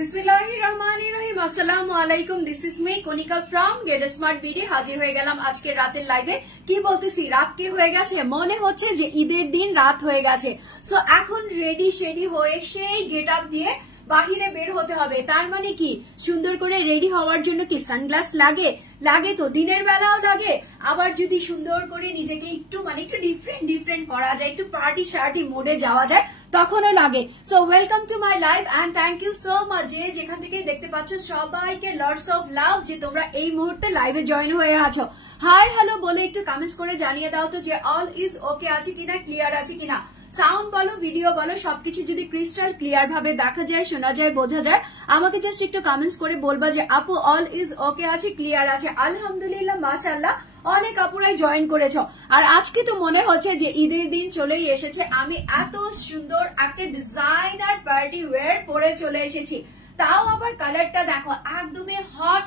বিসমিল্লাহিররহমানিররহিম। আসসালামু আলাইকুম। This is me Konika from Get Smart BD. হাজির হয়ে গেলাম আজকে রাতের লাইভে। কি বলতেছি, রাত কি হয়ে গেছে, মনে হচ্ছে যে ঈদের দিন রাত হয়ে গেছে। সো এখন রেডি শেডি হয়ে সেই গেট আপ দিয়ে বাহিরে বের হতে হবে। তার মানে কি, সুন্দর করে রেডি হওয়ার জন্য কি সানগ্লাস লাগে? লাগে তো, দিনের বেলাও লাগে। আবার যদি সুন্দর করে নিজেকে একটু একটু ডিফারেন্ট করা যায়, একটু পার্টি শার্টি মোডে যাওয়া যায়, তখনও লাগে। So welcome to my live and thank you so much. যে যেখান থেকে দেখতে পাচ্ছ সবাইকে লটস অফ লাভ, যে তোমরা এই মুহূর্তে লাইভে জয়েন হয়ে আছো। হাই হ্যালো বলে একটু কমেন্টস করে জানিয়ে দাও তো যে অল ইজ ওকে আছে কিনা, ক্লিয়ার আছে কিনা। সাউন্ড বলো, ভিডিও বলো, সবকিছু যদি ক্রিস্টাল ক্লিয়ার ভাবে দেখা যায়, শোনা যায়, বোঝা যায়, আমাকে জাস্ট একটু কমেন্টস করে বলবা যে আপু অল ইজ ওকে আছে, ক্লিয়ার আছে। আলহামদুলিল্লাহ, মাশাআল্লাহ, অনেক আপুরাই জয়েন করেছো। আর আজকে তো মনে হচ্ছে যে ঈদের দিন চলেই এসেছে। আমি এত সুন্দর একটা ডিজাইনার পার্টি ওয়্যার পরে চলে এসেছি, তাও আবার কালারটা দেখো, একদমই হট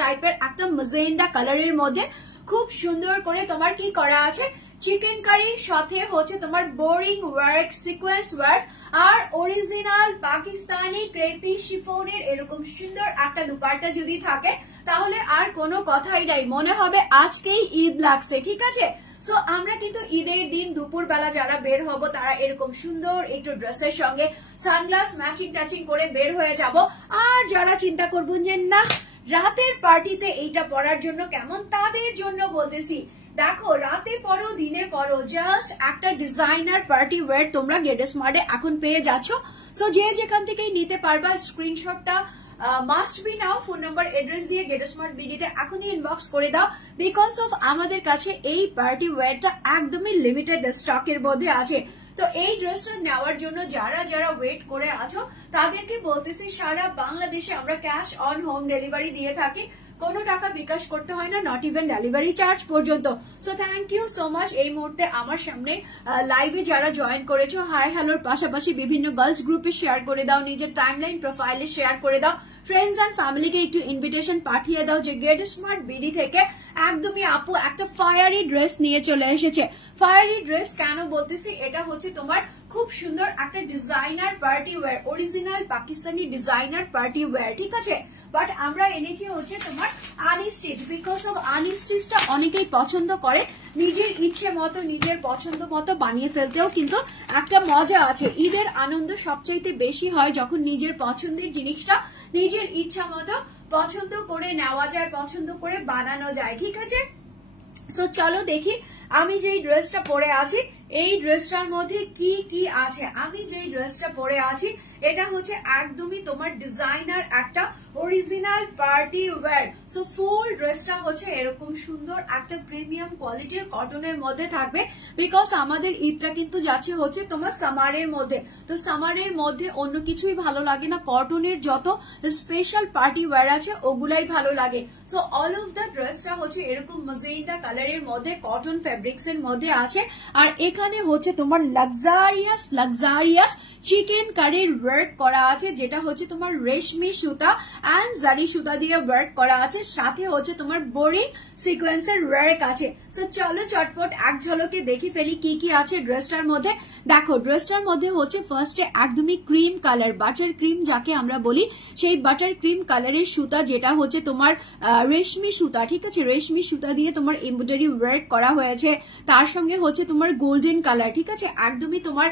টাইপের একটা ম্যাজেন্ডা কালারের মধ্যে খুব সুন্দর করে তোমার কি করা আছে, চিকেন কারির সাথে হচ্ছে তোমার বোরিং ওয়ার্ক, সিকোয়েন্স ওয়ার্ক আর অরিজিনাল পাকিস্তানি ক্রেপি শিফনের এরকম সুন্দর একটা দুপাট্টা যদি থাকে তাহলে আর কোনো কথাই নাই, মনে হবে আজকেই ঈদ লাগছে। ঠিক আছে, সো আমরা কিন্তু ঈদের দিন দুপুর বেলা যারা বের হব তারা এরকম সুন্দর একটু ড্রেসের সঙ্গে সানগ্লাস ম্যাচিং টাচিং করে বের হয়ে যাব। আর যারা চিন্তা করবেন যে না রাতের পার্টিতে এইটা পরার জন্য কেমন, তাদের জন্য বলতেছি দেখো, রাতে পরো দিনে পরো, জাস্ট একটা ডিজাইনার পার্টি ওয়্যার তোমরা গেট স্মার্টে এখন পেয়ে যাচ্ছ। সো যে যেখান থেকেই নিতে পারবা স্ক্রিনশটটা must be now, phone number address দিয়ে গেট স্মার্ট বিডিতে এখনই ইনবক্স করে দাও। বিকজ অফ আমাদের কাছে এই পার্টি ওয়্যারটা একদমই লিমিটেড স্টকের মধ্যে আছে। তো এই ড্রেসটা নেওয়ার জন্য যারা যারা ওয়েট করে আছো তাদেরকে বলতেছি, সারা বাংলাদেশে আমরা ক্যাশ অন হোম ডেলিভারি দিয়ে থাকি, কোনো টাকা বিকাশ করতে হয় না, নট ইভেন ডেলিভারি চার্জ পর্যন্ত। So thank you so much. এই মুহূর্তে আমার সামনে লাইভে যারা জয়েন করেছো, হাই হ্যালোর পাশাপাশি বিভিন্ন গার্লস গ্রুপে শেয়ার করে দাও, নিজের টাইমলাইন প্রোফাইলে শেয়ার করে দাও, ফ্রেন্ডস এন্ড ফ্যামিলিকে একটু ইনভিটেশন পাঠিয়ে দাও যে গেট স্মার্ট বিডি থেকে একদমই আপু একটা ফায়ারি ড্রেস নিয়ে চলে এসেছে। ফায়ারি ড্রেস কেন বলতেছি, এটা হচ্ছে তোমার খুব সুন্দর একটা designer party wear, original Pakistani designer party wear. ঠিক আছে, বাট আমরা এনেছি হচ্ছে তোমার আনস্টিচ। বিকজ অফ আনস্টিচটা অনেকেই পছন্দ করে, নিজের ইচ্ছে মতো নিজের পছন্দ মতো বানিয়ে ফেলতেও কিন্তু একটা মজা আছে। ঈদের আনন্দ সবচাইতে বেশি হয় যখন নিজের পছন্দের জিনিসটা নিজের ইচ্ছা মতো পছন্দ করে নেওয়া যায়, পছন্দ করে বানানো যায়। ঠিক আছে, সো চলো দেখি আমি যেই ড্রেসটা পরে আছি এই ড্রেসটার মধ্যে কি কি আছে। আমি যেই ড্রেসটা পরে আছি এটা হচ্ছে একদমই তোমার ডিজাইনার একটা original party wear. So full ড্রেসটা হচ্ছে এরকম সুন্দর একটা প্রিমিয়াম কোয়ালিটির কটনের মধ্যে থাকবে। বিকজ আমাদের ঈদটা কিন্তু যাচ্ছে হচ্ছে তোমার সামারের মধ্যে, তো সামারের মধ্যে অন্য কিছুই ভালো লাগে না, কটনের যত স্পেশাল পার্টি ওয়্যার আছে ওগুলাই ভালো লাগে। সো অল অফ দ্য ড্রেসটা হচ্ছে এরকম ম্যাজেন্ডা কালারের মধ্যে কটন ফেব্রিক্স এর মধ্যে আছে। আর এখানে হচ্ছে তোমার লাক্সারিয়াস চিকেন কারির ওয়ার্ক করা আছে, যেটা হচ্ছে তোমার রেশমি সুতা এন্ড জারি সুতা দিয়ে ওয়ার্ক করা আছে, সাথে হচ্ছে তোমার বোরিং সিকোয়েন্সের ওয়ার্ক আছে। সো চলো চটপট এক ঝলকে দেখি ফেলি কি কি আছে ড্রেসটার মধ্যে। দেখো, ড্রেসটার মধ্যে হচ্ছে ফার্স্টে একদমই ক্রিম কালার, বাটার ক্রিম যাকে আমরা বলি, সেই বাটার ক্রিম কালারের সুতা, যেটা হচ্ছে তোমার রেশমি সুতা। ঠিক আছে, রেশমি সুতা দিয়ে তোমার এমব্রয়ডারি ওয়ার্ক করা হয়েছে। তার সঙ্গে হচ্ছে তোমার গোল্ডেন কালার, ঠিক আছে, একদমই তোমার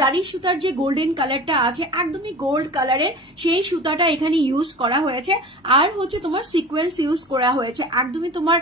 জারি সুতার যে গোল্ডেন কালারটা আছে, একদমই গোল্ড কালারের সেই সুতাটা এখানে ইউজ করা হয়েছে। আর হচ্ছে তোমার সিকোয়েন্স ইউজ করা হয়েছে, একদমই তোমার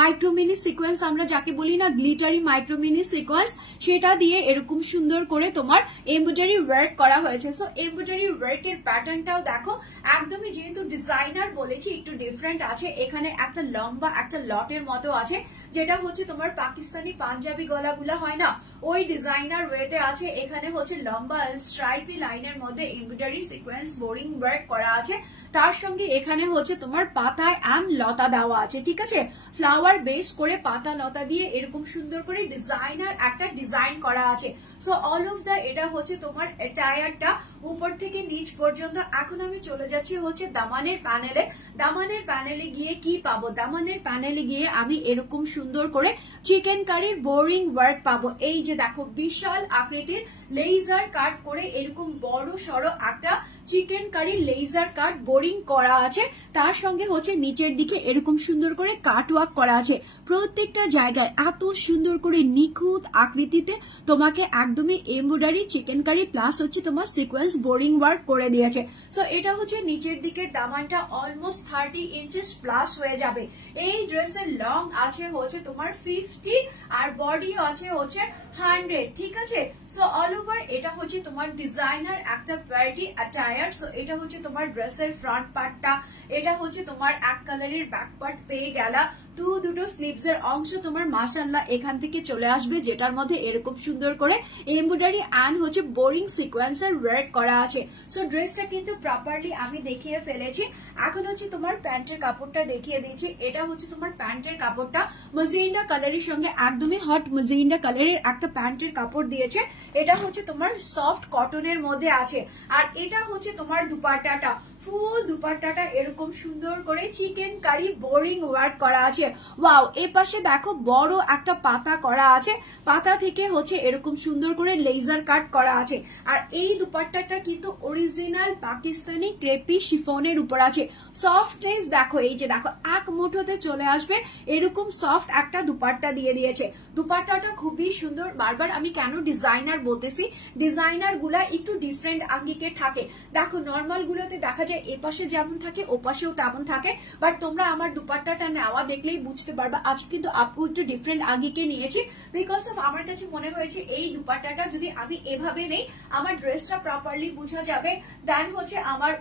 মাইক্রোমিনি সিকোয়েন্স আমরা যাকে বলি না, গ্লিটারি মাইক্রোমিনি সিকোয়েন্স, সেটা দিয়ে এরকম সুন্দর করে তোমার এমব্রয়ডারি ওয়ার্ক করা হয়েছে। সো এমব্রয়ডারি ওয়ার্কের প্যাটার্নটাও দেখো, একদমই যেহেতু ডিজাইনার বলেছি একটু ডিফারেন্ট আছে। এখানে একটা লম্বা একটা লটের মতো আছে, যেটা হচ্ছে তোমার পাকিস্তানি পাঞ্জাবি গলাগুলা হয় না, ওই ডিজাইনার ওয়েতে আছে। এখানে হচ্ছে লম্বা স্ট্রাইপি লাইনের মধ্যে এমব্রয়ডারি সিকোয়েন্স বোরিং ওয়ার্ক করা আছে। তার সঙ্গে এখানে হচ্ছে তোমার পাতায় এন্ড লতা দেওয়া আছে। ঠিক আছে, ফ্লাওয়ার বেস করে পাতা লতা দিয়ে এরকম সুন্দর করে ডিজাইনার একটা ডিজাইন করা আছে। সো অল অফ দ্য এটা হচ্ছে তোমার অ্যাটায়ারটা উপর থেকে নিচ পর্যন্ত। এখন আমি চলে যাচ্ছি হচ্ছে দামানের প্যানেলে। দামানের প্যানেলে গিয়ে কি পাবো, দামানের প্যানেলে গিয়ে আমি এরকম সুন্দর করে চিকেন কারির বোরিং ওয়ার্ক পাবো। এই যে দেখো, বিশাল আকৃতির লেজার কাট করে এরকম বড় সড়ো একটা chikankari laser cut boring করা আছে, তার সঙ্গে হচ্ছে নিচের দিকে এরকম সুন্দর করে কাটওয়ার্ক করা আছে। প্রত্যেকটা জায়গায় এত সুন্দর করে নিখুঁত আকৃতিতে তোমাকে একদমই এমব্রয়ডারি চিকেন কারি প্লাস হচ্ছে তোমার সিকোয়েন্স বোরিং ওয়ার্ক করে দিয়েছে। সো এটা হচ্ছে নিচের দিকের দামানটা অলমোস্ট 30 ইঞ্চেস প্লাস হয়ে যাবে। এই ড্রেসের লং আছে হচ্ছে তোমার 50 আর বডি আছে হচ্ছে 100, ঠিক আছে। সো অল ওভার এটা হচ্ছে তোমার ডিজাইনার একটা প্যারিটি অ্যাটায়ার। সো এটা হচ্ছে তোমার ড্রেসের ফ্রন্ট পার্টটা, এটা হচ্ছে তোমার এক কালারের ব্যাক পার্ট পেয়ে গেলা, দুটো স্লিভস এর অংশ তোমার মাশাআল্লাহ এখান থেকে চলে আসবে, যেটার মধ্যে এরকম সুন্দর করে এমব্রয়ডারি অ্যান্ড হচ্ছে বোরিং সিকোয়েন্সের ওয়ার্ক করা আছে। সো ড্রেসটা কিন্তু প্রপারলি আমি দেখিয়ে ফেলেছি। এখন হচ্ছে তোমার প্যান্টের কাপড়টা দেখিয়ে দিয়েছি। এটা হচ্ছে তোমার প্যান্টের কাপড়টা ম্যাজেন্ডা কালারের সঙ্গে একদমই হট ম্যাজেন্ডা কালারের একটা প্যান্টের কাপড় দিয়েছে। এটা হচ্ছে তোমার সফট কটনের মধ্যে আছে। আর এটা হচ্ছে তোমার দুপাট্টাটা, ফুল দুপাট্টাটা এরকম সুন্দর করে চিকেন কারি বোরিং ওয়ার্ক করা আছে। ওয়াও, এই পাশে দেখো বড় একটা পাতা করা আছে, পাতা থেকে হচ্ছে এরকম সুন্দর করে লেজার কাট করা আছে। আর এই দুপাট্টাটা কিন্তু অরিজিনাল পাকিস্তানি ক্রেপি শিফনের উপর আছে। সফটনেস দেখো, এই যে দেখো এক মুঠোতে চলে আসবে এরকম সফট একটা দুপাট্টা দিয়ে দিয়েছে। দুপাট্টাটা খুবই সুন্দর। বারবার আমি কেন ডিজাইনার বলতেছি, ডিজাইনার গুলা একটু ডিফারেন্ট আঙ্গিকে থাকে। দেখো নর্মাল গুলোতে দেখা যায় এপাশে যেমন থাকে ওপাশেও তেমন থাকে, বাট তোমরা আমার দুপাট্টাটা নেওয়া দেখলেই বুঝতে পারবা আজ কিন্তু আপু একটু ডিফারেন্ট আঙ্গিকে নিয়েছি। বিকজ অফ আমার কাছে মনে হয়েছে এই দুপাট্টাটা যদি আমি এভাবে নেই আমার ড্রেসটা প্রপারলি বোঝা যাবে। দেন হচ্ছে আমার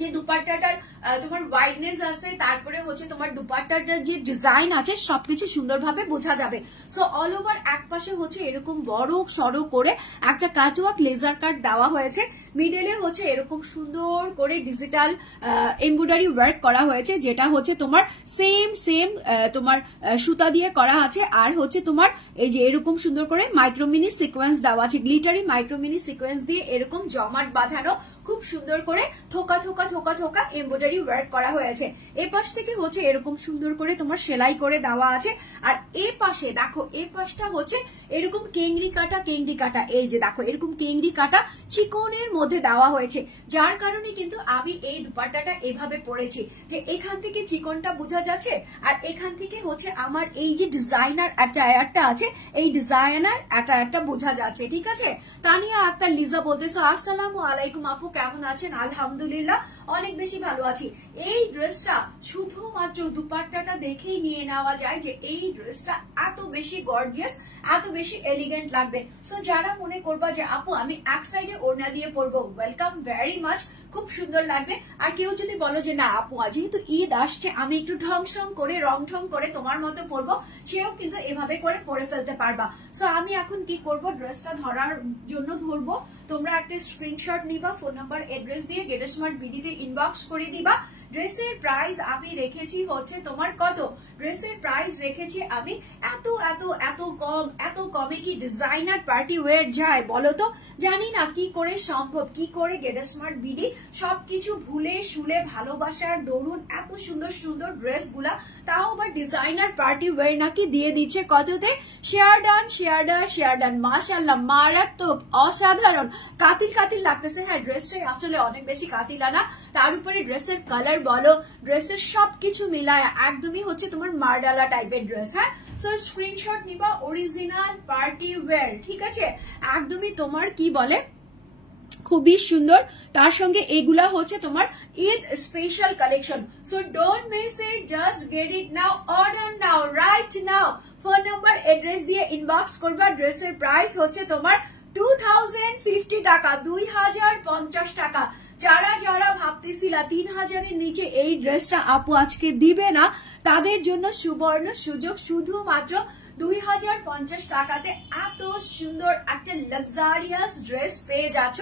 যে দুপাট্টাটার তোমার ওয়াইডনেস আছে, তারপরে হচ্ছে তোমার দুপাট্টাটার যে ডিজাইন আছে সবকিছু সুন্দরভাবে বোঝা যাবে। সো অল ওভার এক পাশে হচ্ছে এরকম বড় সড়ো করে একটা কাটওয়ার্ক লেজার কাট দেওয়া হয়েছে, মিডলে হচ্ছে এরকম সুন্দর করে ডিজিটাল এমব্রয়ডারি ওয়ার্ক করা হয়েছে, যেটা হচ্ছে তোমার সেম তোমার সুতা দিয়ে করা আছে। আর হচ্ছে তোমার এই যে এরকম সুন্দর করে মাইক্রোমিনি সিকোয়েন্স দেওয়া আছে, গ্লিটারি মাইক্রোমিনি সিকোয়েন্স দিয়ে এরকম জমাট বাঁধানো খুব সুন্দর করে থোকা থোকা থোকা থোকা এমব্রয়ডারি ওয়ার্ক করা হয়েছে। এ পাশ থেকে হচ্ছে এরকম সুন্দর করে তোমার সেলাই করে দেওয়া আছে। আর এ পাশে দেখো, এ পাশটা হচ্ছে এরকম কেংড়ি কাটা, এই যে দেখো এরকম কেংড়ি কাটা চিকনের মধ্যে দেওয়া হয়েছে, যার কারণে কিন্তু আমি এই দুপাট্টাটা এভাবে পরেছি যে এখান থেকে চিকনটা বোঝা যাচ্ছে আর এখান থেকে হচ্ছে আমার এই যে ডিজাইনার অ্যাটায়ারটা আছে এই ডিজাইনার অ্যাটায়ারটা বোঝা যাচ্ছে, ঠিক আছে। তানিয়া আক্তার লিজা বলতেছো আসসালামু আলাইকুম আপু, কেমন আছেন? আলহামদুলিল্লাহ অনেক বেশি ভালো আছি। এই ড্রেসটা শুধুমাত্র দুপাট্টাটা দেখেই নিয়ে নেওয়া যায় যে এই ড্রেসটা এত বেশি গর্জিয়াস, এত বেশি এলিগেন্ট লাগবে। সো যারা মনে করবা যে আপু আমি এক সাইডে ওড়না দিয়ে পরবো, ওয়েলকাম ভেরি মাচ, খুব সুন্দর লাগবে। আর কেউ যদি বলো যে না আপু যেহেতু ঈদ আসছে আমি একটু ঢং করে রং ঢং করে তোমার মতো পরবো, সেও কিন্তু এভাবে করে পরে ফেলতে পারবা। সো আমি এখন কি করব, ড্রেসটা ধরার জন্য ধরবো, তোমরা একটা স্ক্রিনশট নিবা, ফোন নাম্বার এড্রেস দিয়ে গেটস্মার্ট বিডিতে ইনবক্স করে দিবা। ড্রেসের প্রাইস আমি রেখেছি হচ্ছে তোমার কত, ড্রেসের প্রাইস রেখেছি আমি এত কমে কি ডিজাইনার পার্টি ওয়্যার যায় বলো তো? জানি না কি করে সম্ভব, কি করে গেটস্মার্ট বিডি সবকিছু ভুলে শুলে ভালোবাসার দরুন এত সুন্দর সুন্দর ড্রেস গুলা, তাও আবার ডিজাইনার পার্টি ওয়্যার নাকি দিয়ে দিচ্ছে কততে? শেয়ার ডান মাশাআল্লাহ, মারাত্মক, অসাধারণ, কাতিল লাগতেছে। হ্যাঁ ড্রেসটাই আসলে অনেক বেশি কাতিলা না, তার উপরে ড্রেসের কালার বলো, ড্রেসের সবকিছু মিলায় একদমই হচ্ছে তোমার মার্ডালা টাইপের ড্রেস। হ্যাঁ সো স্ক্রিনশট নিবা, অরিজিনাল পার্টি ওয়্যার, ঠিক আছে, একদমই তোমার কি বলে খুবই সুন্দর। তার সঙ্গে এগুলা হচ্ছে তোমার Eid special collection. So don't miss it, just get it now, order now, right now. Phone number address দিয়ে ইনবক্স করবা। ড্রেসের প্রাইস হচ্ছে তোমার 2050 টাকা, 2050 টাকা। যারা ভাবতেছিলা 3000-এর নিচে এই ড্রেসটা আপু আজকে দিবে না, তাদের জন্য সুবর্ণ সুযোগ, শুধুমাত্র 2050 টাকাতে এত সুন্দর একটা লাক্সারিয়াস ড্রেস পেয়ে যাচ্ছ,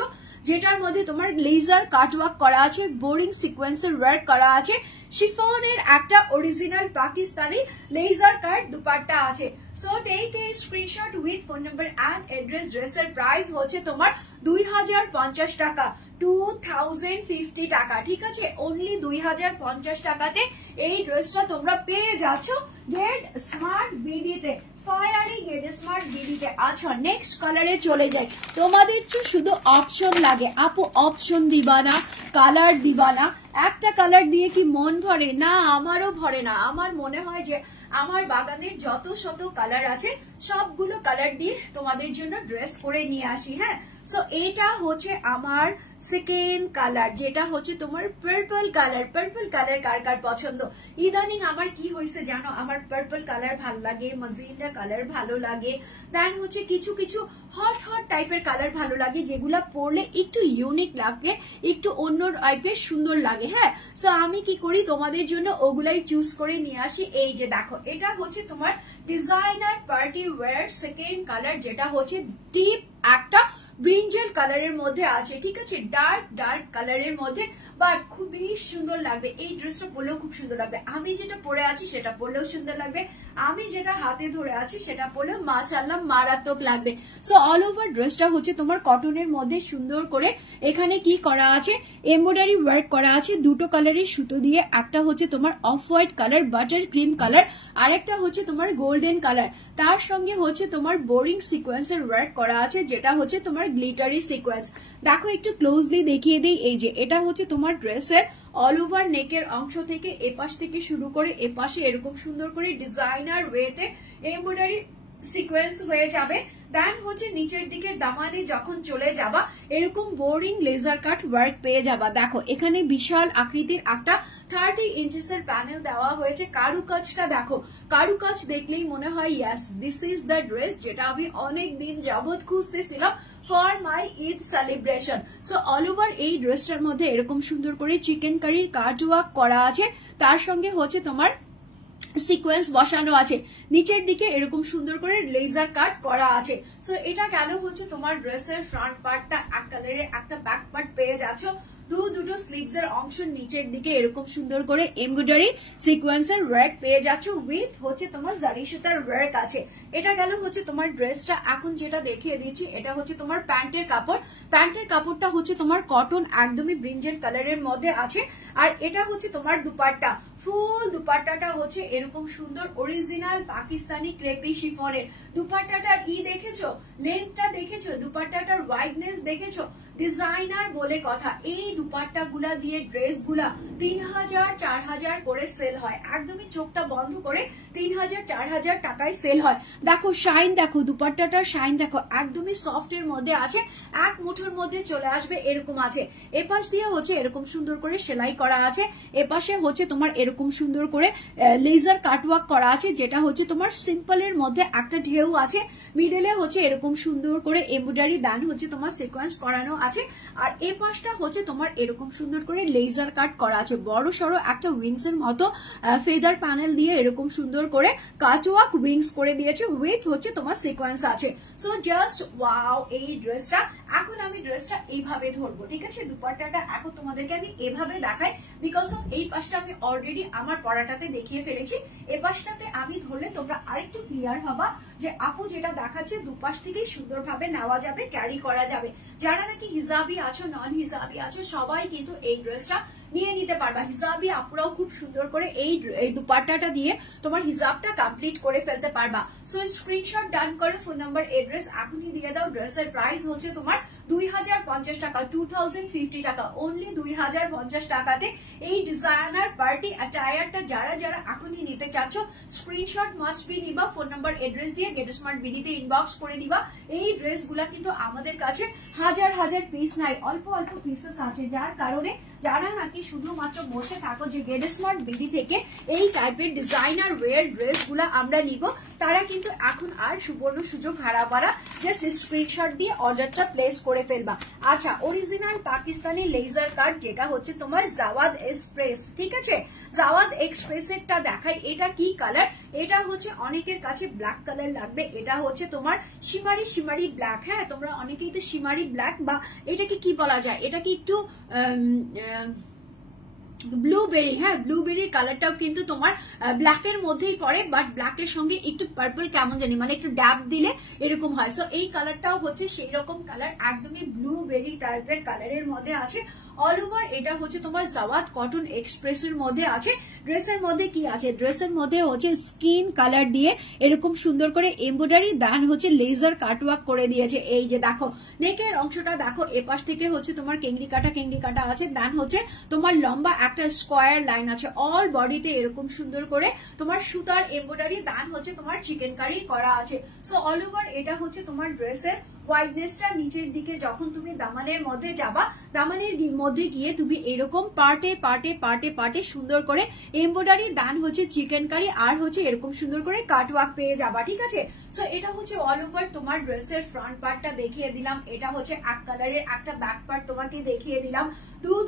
যেটার মধ্যে তোমার লেজার কাটওয়ার্ক করা আছে, বোরিং সিকোয়েন্সের ওয়ার্ক করা আছে, শিফনের একটা original Pakistani laser cut dupatta আছে। So take a screenshot with phone number and address. ড্রেসের প্রাইস হচ্ছে তোমার 2050 টাকা। 2050 টাকা, ঠিক আছে? অনলি 2050 টাকাতে এই ড্রেসটা তোমরা পেয়ে যাচ্ছ গেট স্মার্ট বিডিতে, ফায়ারি গেট স্মার্ট বিডিতে। আচ্ছা নেক্সট কালারে চলে যাই। তোমাদের তো শুধু অপশন লাগে আপু, অপশন দিবা না, কালার দিবা না। একটা কালার দিয়ে কি মন ভরে? না, আমারও ভরে না। আমার মনে হয় যে আমার বাগানের যত শত কালার আছে সবগুলো কালার দিয়ে তোমাদের জন্য ড্রেস করে নিয়ে আসি। হ্যাঁ, সো এইটা হচ্ছে আমার সেকেন্ড কালার, যেটা হচ্ছে তোমার পার্পল কালার। পার্পল কালার কার কার পছন্দ? ইদানিং আমার কি হয়েছে জানো, আমার পার্পল কালার ভালো লাগে, ম্যাজেন্টা কালার ভালো লাগে, দেন হচ্ছে কিছু কিছু হট হট টাইপের কালার ভালো লাগে, যেগুলা পরলে একটু ইউনিক লাগে, একটু অন্য টাইপের সুন্দর লাগে। হ্যাঁ, সো আমি কি করি তোমাদের জন্য ওগুলাই চুজ করে নিয়ে আসি। এই যে দেখো, এটা হচ্ছে তোমার designer party wear second colour, যেটা হচ্ছে ডিপ একটা ব্রিঞ্জাল কালারের মধ্যে আছে, ঠিক আছে? ডার্ক ডার্ক কালারের মধ্যে, বাট খুবই সুন্দর লাগবে। এই ড্রেসটা পরলেও খুব সুন্দর লাগবে। আমি যেটা পরে আছি সেটা পরলেও সুন্দর লাগবে, আমি যেটা হাতে ধরে আছি সেটা পরলেও মাশাআল্লাহ মারাত্মক লাগবে। সো অল ওভার ড্রেসটা হচ্ছে তোমার কটনের মধ্যে সুন্দর করে এখানে কি করা আছে, এমব্রয়ডারি ওয়ার্ক করা আছে দুটো কালারের সুতো দিয়ে। একটা হচ্ছে তোমার off white colour, butter cream colour, আর একটা হচ্ছে তোমার গোল্ডেন কালার। তার সঙ্গে হচ্ছে তোমার বোরিং সিকোয়েন্সের ওয়ার্ক করা আছে, যেটা হচ্ছে তোমার গ্লিটারি সিকোয়েন্স। দেখো একটু ক্লোজলি দেখিয়ে দিই। এই যে এটা হচ্ছে তোমার ড্রেসের অল ওভার নেকের অংশ থেকে এপাশ থেকে শুরু করে এপাশে এরকম সুন্দর করে ডিজাইনার ওয়েতে এমব্রয়ডারি সিকোয়েন্স হয়ে যাবে। দেন হচ্ছে নিচের দিকের দামানে যখন চলে যাবা এরকম বোরিং লেজার কাট ওয়ার্ক পেয়ে যাবা। দেখো এখানে বিশাল আকৃতির একটা 30 ইঞ্চেসের প্যানেল দেওয়া হয়েছে। কারুকাজটা দেখো, কারুকাজ দেখলেই মনে হয় yes this is the dress যেটা আমি অনেক দিন যাবত খুঁজতেছিলাম for my Eid celebration. So all over এই ড্রেসটার মধ্যে এরকম সুন্দর করে চিকেন কারির কাট ওয়ার্ক করা আছে, তার সঙ্গে হচ্ছে তোমার সিকোয়েন্স বসানো আছে, নিচের দিকে এরকম সুন্দর করে লেজার কাট করা আছে। সো এটা গেল হচ্ছে তোমার ড্রেসের ফ্রন্ট পার্টটা, এক কালারের একটা ব্যাক পার্ট পেয়ে যাচ্ছ। দুটো স্লিভস এর অংশ নিচের দিকে এরকম সুন্দর করে এমব্রয়ডারি সিকোয়েন্সের ওয়ার্ক পেয়ে যাচ্ছ, উইথ হচ্ছে তোমার জারি সুতার ওয়ার্ক আছে। এটা গেল হচ্ছে তোমার ড্রেসটা। এখন যেটা দেখিয়ে দিচ্ছি এটা হচ্ছে তোমার প্যান্টের কাপড়। প্যান্টের কাপড়টা হচ্ছে তোমার কটন, একদমই ব্রিঞ্জেল কালারের মধ্যে আছে। আর এটা হচ্ছে তোমার দুপাট্টা, ফুল দুপাট্টাটা হচ্ছে এরকম সুন্দর অরিজিনাল পাকিস্তানি ক্রেপি শিফনের। দুপাট্টাটার দেখেছো, লেন্থটা দেখেছো, দুপাট্টাটার ওয়াইডনেস দেখেছো, ডিজাইনার বলে কথা। এই দুপাট্টা গুলা দিয়ে ড্রেস গুলা 3000 4000 করে সেল হয়, একদমই চোখটা বন্ধ করে 3000 4000 টাকায় সেল হয়। দেখো শাইন, দেখো দুপাট্টাটার শাইন দেখো, একদমই সফট এর মধ্যে আছে, এক মুঠোর মধ্যে চলে আসবে এরকম আছে। এপাশ দিয়ে হচ্ছে এরকম সুন্দর করে সেলাই করা আছে, এপাশে হচ্ছে তোমার এরকম সুন্দর করে লেজার কাটওয়ার্ক করা আছে, যেটা হচ্ছে তোমার সিম্পল এর মধ্যে একটা ঢেউ আছে, মিডলে হচ্ছে এরকম সুন্দর করে এমব্রয়ডারি দান হচ্ছে তোমার সিকোয়েন্স করানো আছে। আর এই পাশটা হচ্ছে তোমার এরকম সুন্দর করে লেজার কাট করা আছে, বড় সড়ো একটা উইংস এর মতো ফেদার প্যানেল দিয়ে এরকম সুন্দর করে কাটওয়ার্ক উইংস করে দিয়েছে, উইথ হচ্ছে তোমার সিকোয়েন্স আছে। সো জাস্ট ওয়াও এই ড্রেসটা। এখন আমি ড্রেসটা এইভাবে ধরবো, ঠিক আছে? দুপাট্টাটা এখন তোমাদেরকে আমি এভাবে দেখাই, বিকজ অফ এই পাশটা আমি অলরেডি আমার পড়াটাতে দেখিয়ে ফেলেছি। এ পাশটাতে আমি ধরলে তোমরা আরেকটু ক্লিয়ার হবা যে আপু যেটা দেখাচ্ছে দুপাশ থেকেই সুন্দরভাবে নেওয়া যাবে, ক্যারি করা যাবে। যারা নাকি হিজাবি আছো, নন হিজাবি আছো, সবাই কিন্তু এই ড্রেসটা নিয়ে নিতে পারবা। হিজাবি আপুরাও খুব সুন্দর করে এই দুপাট্টাটা দিয়ে তোমার হিজাবটা কমপ্লিট করে ফেলতে পারবা। সো স্ক্রিনশট ডান করে ফোন নাম্বার এড্রেস এখনই দিয়ে দাও। ড্রেসের প্রাইস হচ্ছে তোমার 2050 টাকা, 2050 টাকা, অনলি 2050 টাকাতে এই ডিজাইনার পার্টি অ্যাটায়ারটা যারা যারা এখনই নিতে চাচ্ছ স্ক্রিনশট মাস্ট বি নিবা, ফোন নাম্বার এড্রেস দিয়ে গেট স্মার্ট বিডিতে ইনবক্স করে দিবা। এই ড্রেসগুলা কিন্তু আমাদের কাছে হাজার হাজার পিস নাই, অল্প অল্প পিসেস আছে, যার কারণে যারা নাকি শুধুমাত্র বসে থাকো যে গেট স্মার্ট বিডি থেকে এই টাইপের ডিজাইনার ওয়্যার ড্রেসগুলা আমরা নিব, তারা কিন্তু এখন আর সুবর্ণ সুযোগ হারাবারা, জাস্ট স্ক্রিনশট দিয়ে অর্ডারটা প্লেস করে ফেলবা। আচ্ছা, অরিজিনাল পাকিস্তানি লেজার কাট যেটা হচ্ছে তোমার জাওয়াদ এক্সপ্রেস, ঠিক আছে? জাওয়াদ এক্সপ্রেসেরটা দেখাই। এটা কি কালার? এটা হচ্ছে অনেকের কাছে ব্ল্যাক কালার লাগবে, এটা হচ্ছে তোমার শিমারি শিমারি ব্ল্যাক। হ্যাঁ, তোমরা অনেকেই তো শিমারি ব্ল্যাক বা এটাকে কি বলা যায়, এটাকে একটু ব্লুবেরি, হ্যাঁ ব্লুবেরির কালারটাও কিন্তু তোমার ব্ল্যাকের মধ্যেই পড়ে, বাট ব্ল্যাকের সঙ্গে একটু পার্পল কেমন জানি মানে একটু ড্যাব দিলে এরকম হয়। সো এই কালারটাও হচ্ছে সেই রকম কালার, একদমই ব্লুবেরি টাইপের কালারের মধ্যে আছে। অল ওভার এটা হচ্ছে তোমার জাওয়াদ কটন এক্সপ্রেসের মধ্যে আছে। ড্রেসের মধ্যে কি আছে, ড্রেসের মধ্যে হচ্ছে স্কিন কালার দিয়ে এরকম সুন্দর করে এমব্রয়ডারি, দেন হচ্ছে লেজার কাটওয়ার্ক করে দিয়েছে। এই যে দেখো নেকের অংশটা দেখো, এপাশ থেকে হচ্ছে তোমার কেংড়ি কাটা আছে, দেন হচ্ছে তোমার লম্বা একটা স্কোয়ার লাইন আছে। অল বডিতে এরকম সুন্দর করে তোমার সুতার এমব্রয়ডারি, দেন হচ্ছে তোমার চিকেন কারি করা আছে। সো অল ওভার এটা হচ্ছে তোমার ড্রেসের ওয়াইডনেসটা। নিচের দিকে যখন তুমি দামানের মধ্যে যাবা, দামানের মধ্যে গিয়ে তুমি এরকম পার্টে পার্টে পার্টে পার্টে সুন্দর করে এমব্রয়ডারি, দান হচ্ছে চিকেন কারি, আর হচ্ছে এরকম সুন্দর করে কাটওয়ার্ক পেয়ে যাবা, ঠিক আছে। সো এটা হচ্ছে অল ওভার তোমার ড্রেসের ফ্রন্ট পার্টটা দেখিয়ে দিলাম। এটা হচ্ছে এক কালারের একটা ব্যাক পার্ট তোমাকে দেখিয়ে দিলাম।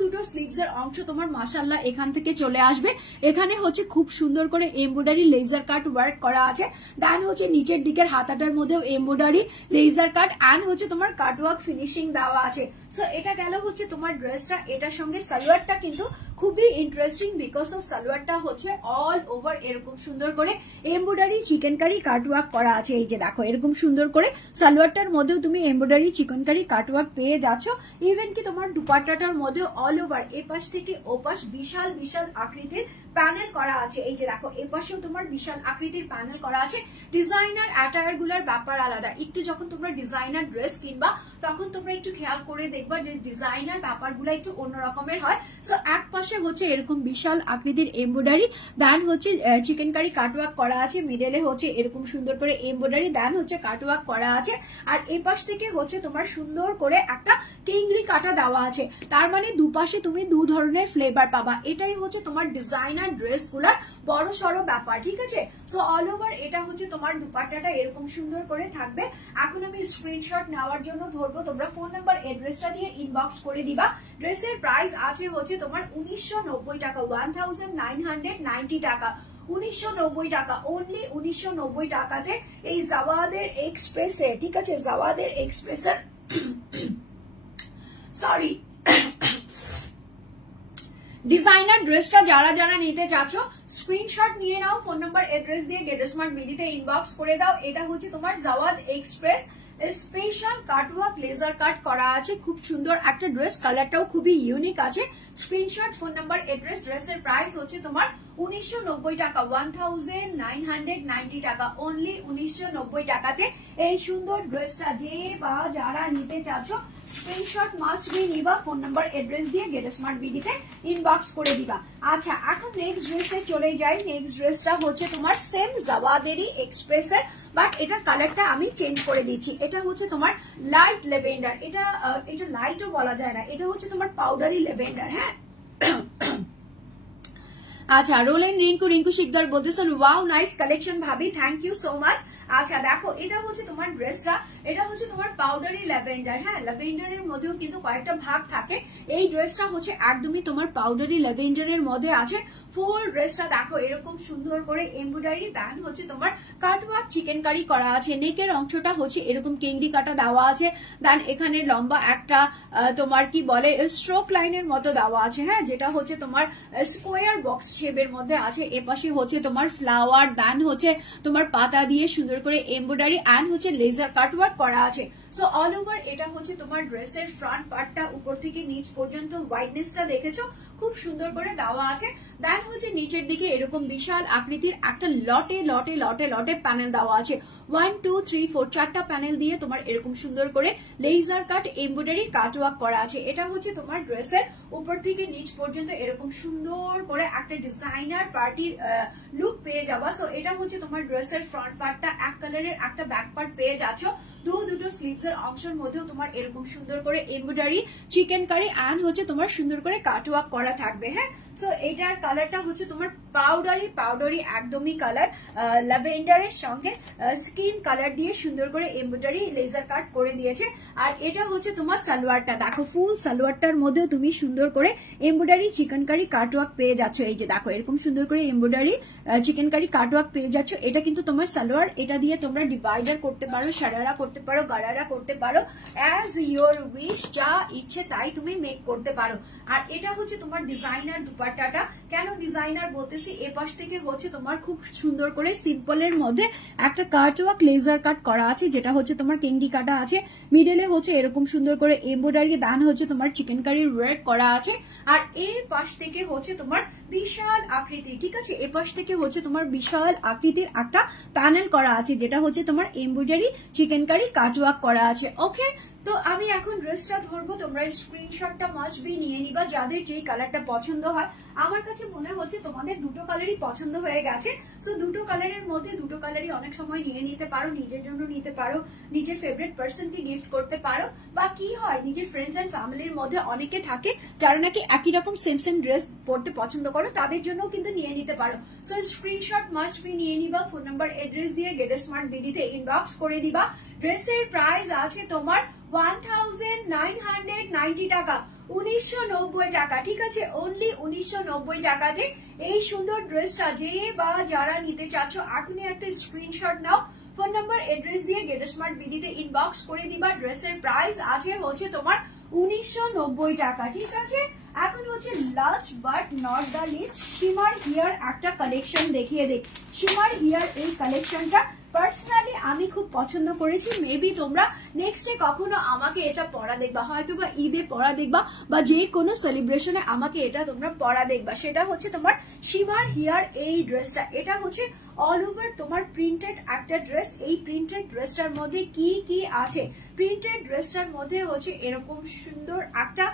দুটো স্লিভস এর অংশ তোমার মাশাআল্লাহ এখান থেকে চলে আসবে। এখানে হচ্ছে খুব সুন্দর করে এমব্রয়ডারি লেজার কাট ওয়ার্ক করা আছে, দেন হচ্ছে নিচের দিকের হাতাটার মধ্যেও এমব্রয়ডারি লেজার কাট এন্ড হচ্ছে তোমার কাটওয়ার্ক ফিনিশিং দেওয়া আছে। সো এটা গেল হচ্ছে তোমার ড্রেসটা। এটার সঙ্গে সালোয়ারটা কিন্তু খুবই ইন্টারেস্টিং, বিকজ অফ সালোয়ারটা হচ্ছে অল ওভার এরকম সুন্দর করে এমব্রয়ডারি চিকেন কারি কাটওয়ার্ক করা আছে। এই যে দেখো এরকম সুন্দর করে সালোয়ারটার মধ্যেও তুমি এমব্রয়ডারি চিকেন কারি কাটওয়ার্ক পেয়ে যাচ্ছ। ইভেন কি তোমার দুপাট্টাটার মধ্যে অল ওভার এপাশ থেকে ওপাশ বিশাল বিশাল আকৃতির প্যানেল করা আছে। এই যে দেখো এপাশেও তোমার বিশাল আকৃতির প্যানেল করা আছে। ডিজাইনার অ্যাটায়ার গুলার ব্যাপার আলাদা, একটু যখন তোমরা ডিজাইনার ড্রেস কিনবা তখন তোমরা একটু খেয়াল করে দেখবা যে ডিজাইনার ব্যাপারগুলো একটু অন্য রকমের হয়। সো এক পাশে হচ্ছে এরকম বিশাল আকৃতির এমব্রয়ডারি, দেন হচ্ছে চিকেন কারি কাটওয়ার্ক করা আছে, মিডলে হচ্ছে এরকম সুন্দর করে এমব্রয়ডারি, দেন হচ্ছে কাটওয়ার্ক করা আছে। আর এপাশ থেকে হচ্ছে তোমার সুন্দর করে একটা কেংড়ি কাটা দেওয়া আছে। তার মানে দুপাশে তুমি দু ধরনের ফ্লেভার পাবা। এটাই হচ্ছে তোমার ডিজাইনার ড্রেস গুলার বড় সড়ো ব্যাপার, ঠিক আছে। সো অল ওভার এটা হচ্ছে তোমার দুপাট্টাটা এরকম সুন্দর করে থাকবে। এখন আমি স্ক্রিনশট নেওয়ার জন্য ধরবো, তোমরা ফোন নাম্বার এড্রেসটা দিয়ে ইনবক্স করে দিবা। ড্রেসের প্রাইস আছে হচ্ছে তোমার 1990 টাকা, 1990 টাকা, 1990 টাকা, অনলি 1990 টাকাতে এই জাওয়াদের এক্সপ্রেসে, ঠিক আছে, জাওয়াদের এক্সপ্রেসের সরি ডিজাইনার ড্রেসটা যারা যারা নিতে চাচ্ছ স্ক্রিনশট নিয়ে নাও, ফোন নাম্বার এড্রেস দিয়ে গেট স্মার্ট বিডিতে ইনবক্স করে দাও। এটা হচ্ছে তোমার Jawad express special cutwork laser cut করা আছে, খুব সুন্দর একটা ড্রেস, কালারটাও খুবই ইউনিক আছে। Screenshot, phone number, address. ড্রেসের প্রাইস হচ্ছে তোমার 1990 টাকা, 1990 টাকা, অনলি 1990 টাকাতে এই সুন্দর ড্রেসটা যে বা যারা নিতে চাচ্ছ স্ক্রিনশট মাস্ট বি নিবা, ফোন নাম্বার এড্রেস দিয়ে গেট স্মার্ট বিডিতে ইনবক্স করে দিবা। আচ্ছা এখন নেক্সট ড্রেসে চলে যাই। নেক্সট ড্রেসটা হচ্ছে তোমার সেম জাওয়াদেরই এক্সপ্রেসের, বাট এটা কালারটা আমি চেঞ্জ করে দিচ্ছি। এটা হচ্ছে তোমার লাইট লেভেন্ডার, এটা লাইটও বলা যায় না, এটা হচ্ছে তোমার পাউডারি লেভেন্ডার। হ্যাঁ আচ্ছা রোলেন রিঙ্কু শিকদার বলতেছেন ওয়াও নাইস কালেকশন ভাবি, থ্যাংক ইউ সো মাচ। আচ্ছা দেখো এটা হচ্ছে তোমার ড্রেসটা, এটা হচ্ছে তোমার পাউডারি ল্যাভেন্ডার। হ্যাঁ ল্যাভেন্ডারের মধ্যেও কিন্তু কয়েকটা ভাগ থাকে, এই ড্রেসটা হচ্ছে একদমই তোমার পাউডারি ল্যাভেন্ডারের মধ্যে আছে। ফুল ড্রেসটা দেখো এরকম সুন্দর করে এমব্রয়ডারি, দেন হচ্ছে তোমার কাটওয়ার্ক চিকেন কারি করা আছে। নেকের অংশটা হচ্ছে এরকম কেংড়ি কাটা দেওয়া আছে, দেন এখানে লম্বা একটা তোমার কি বলে স্ট্রোক লাইনের মতো দেওয়া আছে, হ্যাঁ যেটা হচ্ছে তোমার স্কোয়ার বক্স শেপের মধ্যে আছে। এপাশে হচ্ছে তোমার ফ্লাওয়ার, দেন হচ্ছে তোমার পাতা দিয়ে সুন্দর করে এমব্রয়ডারি এন্ড হচ্ছে লেজার কাটওয়ার্ক করা আছে। সো অল ওভার এটা হচ্ছে তোমার ড্রেসের ফ্রন্ট পার্টটা, উপর থেকে নিচ পর্যন্ত ওয়াইডনেসটা দেখেছো খুব সুন্দর করে দেওয়া আছে। দেন হচ্ছে নিচের দিকে এরকম বিশাল আকৃতির একটা লটে লটে লটে লটে প্যানেল দেওয়া আছে। 1 2 3 4 চারটা প্যানেল দিয়ে তোমার এরকম সুন্দর করে লেজার কাট এমব্রয়ডারি কাটওয়ার্ক করা আছে। এটা হচ্ছে তোমার ড্রেসের উপর থেকে নিচ পর্যন্ত এরকম সুন্দর করে একটা ডিজাইনার পার্টির লুক পেয়ে যাবা। সো এটা হচ্ছে তোমার ড্রেসের ফ্রন্ট পার্টটা, এক কালারের একটা ব্যাক পার্ট পেয়ে যাচ্ছ। দুটো স্লিভস এর অংশের মধ্যেও তোমার এরকম সুন্দর করে এমব্রয়ডারি চিকেন কারি এন্ড হচ্ছে তোমার সুন্দর করে কাটওয়ার্ক করা থাকবে। হ্যাঁ সো এটার কালারটা হচ্ছে তোমার পাউডারি একদমই কালার, ল্যাভেন্ডারের সঙ্গে স্কিন কালার দিয়ে সুন্দর করে এমব্রয়ডারি লেজার কাট করে দিয়েছে। আর এটা হচ্ছে তোমার সালোয়ারটা, দেখো ফুল সালোয়ারটার মধ্যেও তুমি সুন্দর করে এমব্রয়ডারি চিকেন কারি কাটওয়ার্ক পেয়ে যাচ্ছ। এই যে দেখো এরকম সুন্দর করে এমব্রয়ডারি চিকেন কারি কাটওয়ার্ক পেয়ে যাচ্ছ। এটা কিন্তু তোমার সালোয়ার, এটা দিয়ে তোমরা ডিভাইডার করতে পারো, সারারা করতে পারো, গারারা করতে পারো, অ্যাজ ইয়োর উইশ, যা ইচ্ছে তাই তুমি মেক করতে পারো। আর এটা হচ্ছে তোমার ডিজাইনার দুপাট্টা, দুপাট্টাটা। কেন ডিজাইনার বলতেছি, এ পাশ থেকে হচ্ছে তোমার খুব সুন্দর করে সিম্পলের মধ্যে একটা কাট ওয়ার্ক লেজার কাট করা আছে, যেটা হচ্ছে তোমার কেন্ডি কাটা আছে। মিডলে হচ্ছে এরকম সুন্দর করে এমব্রয়ডারি দান হচ্ছে তোমার চিকেন কারির ওয়ার্ক করা আছে। আর এর পাশ থেকে হচ্ছে তোমার বিশাল আকৃতি, ঠিক আছে, এ পাশ থেকে হচ্ছে তোমার বিশাল আকৃতির একটা প্যানেল করা আছে, যেটা হচ্ছে তোমার embroidery chikankari cut work করা আছে। ওকে, তো আমি এখন ড্রেসটা ধরবো, তোমরা স্ক্রিনশটটা মাস্ট বি নিয়ে নিবা যাদের যেই কালারটা পছন্দ হয়। আমার কাছে মনে হচ্ছে তোমাদের দুটো কালারই পছন্দ হয়ে গেছে। সো দুটো কালারের মধ্যে দুটো কালারই অনেক সময় নিয়ে নিতে পারো, নিজের জন্য নিতে পারো, নিজের ফেভারিট পার্সনকে গিফট করতে পারো, বা কি হয় নিজের ফ্রেন্ডস এন্ড ফ্যামিলির মধ্যে অনেকে থাকে যারা নাকি একই রকম সেম সেম ড্রেস পরতে পছন্দ করো, তাদের জন্য কিন্তু নিয়ে নিতে পারো। সো স্ক্রিনশট মাস্ট বি নিয়ে নিবা, ফোন নাম্বার এড্রেস দিয়ে গেট স্মার্ট বিডিতে ইনবক্স করে দিবা। ড্রেসের প্রাইস আছে তোমার 1990 টাকা, 1990 টাকা, ঠিক আছে, অনলি 1990 টাকাতে এই সুন্দর ড্রেসটা যে বা যারা নিতে চাচ্ছ এখনই একটা স্ক্রিনশট নাও, ফোন নাম্বার এড্রেস দিয়ে গেট স্মার্ট বিডিতে ইনবক্স করে দিবা। ড্রেসের প্রাইস আছে হচ্ছে তোমার 1990 টাকা, ঠিক আছে। এখন হচ্ছে last but not the least, shimmer here একটা কালেকশন দেখিয়ে দিই। শিমার হিয়ার এই কালেকশনটা পার্সোনালি আমি খুব পছন্দ করেছি। মেবি তোমরা নেক্সট ডে কখনো আমাকে এটা পরা দেখবা, হয়তো বা ঈদে পরা দেখবা, বা যে কোনো সেলিব্রেশনে আমাকে এটা তোমরা পরা দেখবা। সেটা হচ্ছে তোমার শিমার হিয়ার এই ড্রেসটা, এটা হচ্ছে অল ওভার তোমার প্রিন্টেড একটা ড্রেস। এই প্রিন্টেড ড্রেসটার মধ্যে কি কি আছে, প্রিন্টেড ড্রেসটার মধ্যে হচ্ছে এরকম সুন্দর একটা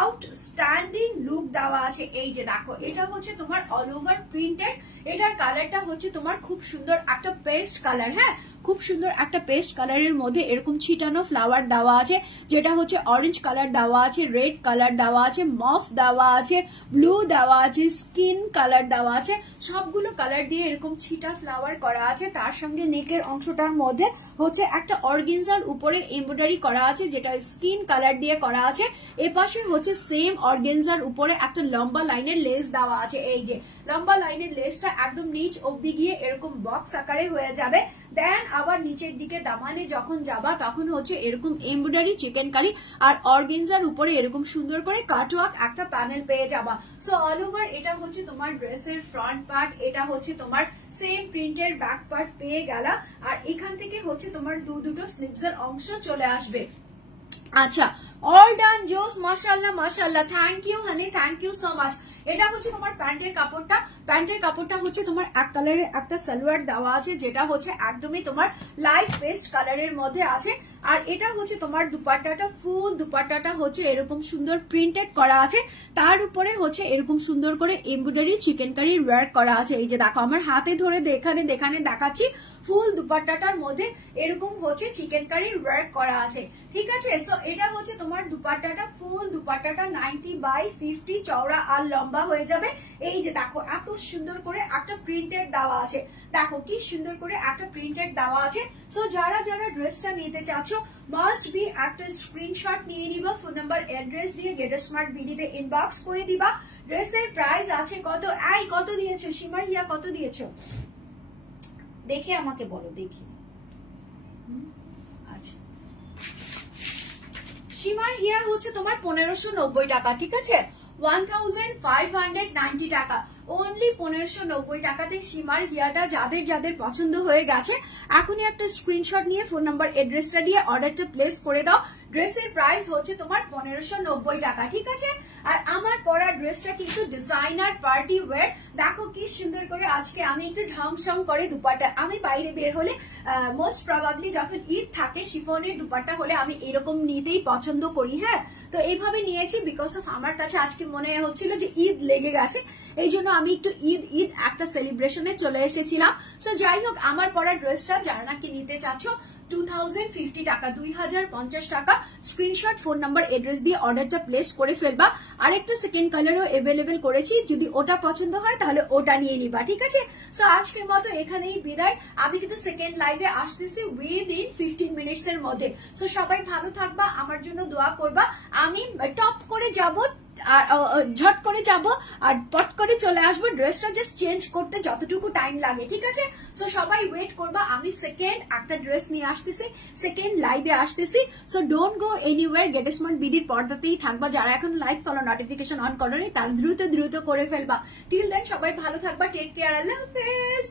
আউটস্ট্যান্ডিং লুক দেওয়া আছে। এই যে দেখো, এটা হচ্ছে তোমার অল ওভার প্রিন্টেড, এটার কালারটা হচ্ছে তোমার খুব সুন্দর একটা পেস্ট কালার, হ্যাঁ, খুব সুন্দর একটা পেস্ট কালারের মধ্যে এরকম ছিটানো ফ্লাওয়ার দেওয়া আছে, যেটা হচ্ছে অরেঞ্জ কালার দেওয়া আছে, রেড কালার দেওয়া আছে, মফ দেওয়া আছে, ব্লু দেওয়া আছে, স্কিন কালার দেওয়া আছে, সবগুলো কালার দিয়ে এরকম ছিটা ফ্লাওয়ার করা আছে। তার সঙ্গে নেকের অংশটার মধ্যে হচ্ছে একটা অর্গেনজার উপরে এমব্রয়ডারি করা আছে, যেটা স্কিন কালার দিয়ে করা আছে। এপাশে হচ্ছে সেম অর্গেনজার উপরে একটা লম্বা লাইনের লেস দেওয়া আছে। এই যে লম্বা লাইনের লেসটা একদম নিচ অব্দি গিয়ে এরকম বক্স আকারে হয়ে যাবে। দেন আবার নিচের দিকে দামানে যখন যাবা তখন হচ্ছে এরকম এমব্রয়ডারি চিকেন কারি আর অর্গেনজার উপরে এরকম সুন্দর করে কাটওয়ার্ক একটা প্যানেল পেয়ে যাবা। সো অল ওভার এটা হচ্ছে তোমার ড্রেসের ফ্রন্ট পার্ট, এটা হচ্ছে তোমার সেম প্রিন্টের ব্যাক পার্ট পেয়ে গেলা। আর এখান থেকে হচ্ছে তোমার দুটো স্লিভস এর অংশ চলে আসবে। আচ্ছা, অল ডান, জোস, মাশাআল্লাহ মাশাআল্লাহ, thank you honey, thank you so much. এটা হচ্ছে তোমার প্যান্টের কাপড়টা, প্যান্টের কাপড়টা হচ্ছে তোমার এক কালারের একটা সালোয়ার দেওয়া আছে, যেটা হচ্ছে একদমই তোমার লাইট পেস্ট কালারের মধ্যে আছে। আর এটা হচ্ছে তোমার দুপাট্টাটা, ফুল দুপাট্টাটা হচ্ছে এরকম সুন্দর প্রিন্টেড করা আছে, তার উপরে হচ্ছে এরকম সুন্দর করে এমব্রয়ডারি চিকেন কারির ওয়ার্ক করা আছে। এই যে দেখো, আমার হাতে ধরে দেখাচ্ছি, ফুল দুপাট্টাটার মধ্যে এরকম হচ্ছে চিকেন কারির ওয়ার্ক করা আছে, ঠিক আছে। সো এটা হচ্ছে তোমার দুপাট্টাটা, ফুল দুপাট্টাটা 90/50 চওড়া আর লম্বা হয়ে যাবে। এই যে দেখো, এত সুন্দর করে একটা প্রিন্টেড দেওয়া আছে, দেখো কি সুন্দর করে একটা প্রিন্টেড দেওয়া আছে। সো যারা যারা ড্রেসটা নিতে চাচ্ছ মাস্ট বি একটা স্ক্রিনশট নিয়ে নিবা, ফোন নাম্বার অ্যাড্রেস দিয়ে গেট স্মার্ট বিডিতে ইনবক্স করে দিবা। ড্রেসের প্রাইস আছে কত, কত দিয়েছো শিমার হিয়া, কত দিয়েছো দেখে আমাকে বলো, দেখি। আচ্ছা, শিমার হিয়ার হচ্ছে তোমার 1590 টাকা, ঠিক আছে, 1590 টাকা, অনলি 1590 টাকাতে শিমার হিয়াটা যাদের যাদের পছন্দ হয়ে গেছে এখনই একটা স্ক্রিনশট নিয়ে ফোন নাম্বার অ্যাড্রেসটা দিয়ে অর্ডারটা প্লেস করে দাও। ড্রেসের প্রাইস হচ্ছে তোমার 1590 টাকা, ঠিক আছে। আর আমার পরা ড্রেসটা কিন্তু ডিজাইনার পার্টি ওয়্যার, দেখো কি সুন্দর করে আজকে আমি একটু ঢং সং করে দুপাট্টা, আমি বাইরে বের হলে মোস্ট প্রবাবলি যখন ঈদ থাকে শিফনের দুপাট্টা হলে আমি এরকম নিতেই পছন্দ করি, হ্যাঁ। তো এইভাবে নিয়েছি বিকজ অফ আমার কাছে আজকে মনে হচ্ছিল যে ঈদ লেগে গেছে, এই জন্য আমি একটু ঈদ একটা সেলিব্রেশনে চলে এসেছিলাম। সো যাই হোক, আমার পরা ড্রেসটা যারা নাকি নিতে চাচ্ছ 2050 টাকা, 2050 টাকা, স্ক্রিনশট ফোন নাম্বার অ্যাড্রেস দিয়ে অর্ডারটা প্লেস করে ফেলবা। আরেকটা সেকেন্ড কালারও অ্যাভেলেবেল করেছি, যদি ওটা পছন্দ হয় তাহলে ওটা নিয়ে নিবা, ঠিক আছে। সো আজকের মতো এখানেই বিদায়, আমি কিন্তু সেকেন্ড লাইভে আসতেছি উইদিন 15 মিনিটস এর মধ্যে। সো সবাই ভালো থাকবা, আমার জন্য দোয়া করবা, আমি টপ করে যাব ঝট করে যাব আর পট করে চলে আসবো, ড্রেসটা জাস্ট চেঞ্জ করতে যতটুকু টাইম লাগে, ঠিক আছে? সো সবাই ওয়েট করবা, আমি সেকেন্ড একটা ড্রেস নিয়ে আসতেছি, সেকেন্ড লাইভে আসতেছি। So don't go anywhere, get smart বিডির পর্দাতেই থাকবা। যারা এখন লাইক ফলো নোটিফিকেশন অন করনি তারা দ্রুত দ্রুত করে ফেলবা। টিল দেন সবাই ভালো থাকবা, টেক কেয়ার, আল্লাহ হাফেজ।